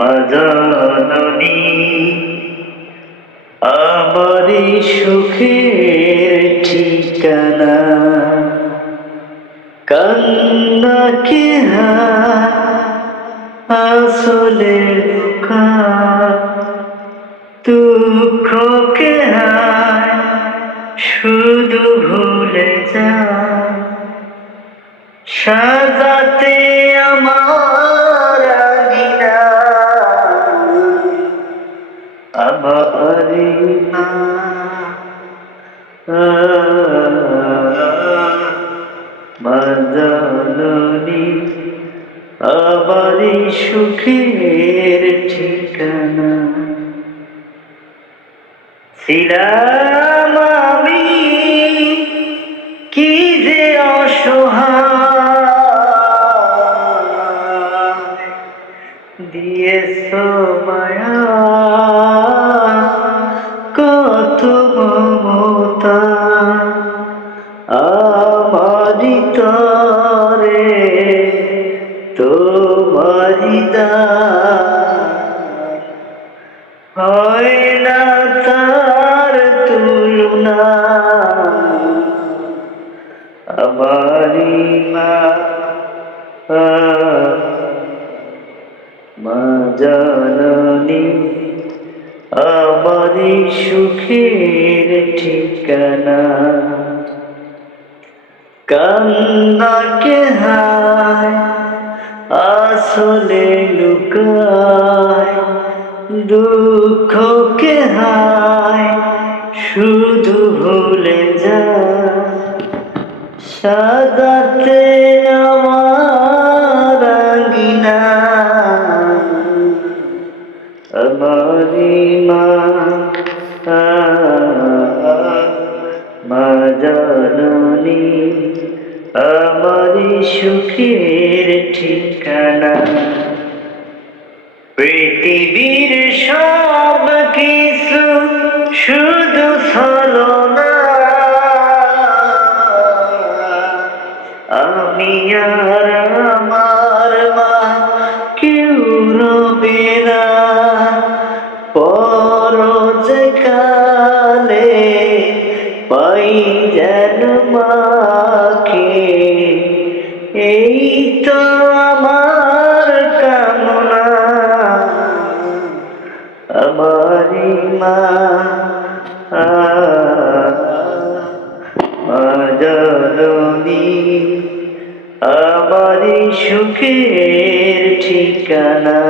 মজননী। আমারি সুখের ঠিকানা। কান্না কে আসলে দুঃখ কে শুধু ভুলে যা সাজাতে মা মাজানি সুখের ঠিকানা। ছিলাম আমি কি যে অসহায়। দিয়েছ দান হয় না তার তুলনা। আমারি মা মা জাননী। আমারি সুখের ঠিকানা। কান্নাকে হায় আসলে লুকায়, দুঃখকে হায়, শুধু ভুলে যা সাদাতে আমার আমারি মা মা জাননী আমারি সুখের ঠিকানা পৃথিবীর সব কিছু শুধু ছলনা আমি আর আমার সুখের ঠিকানা।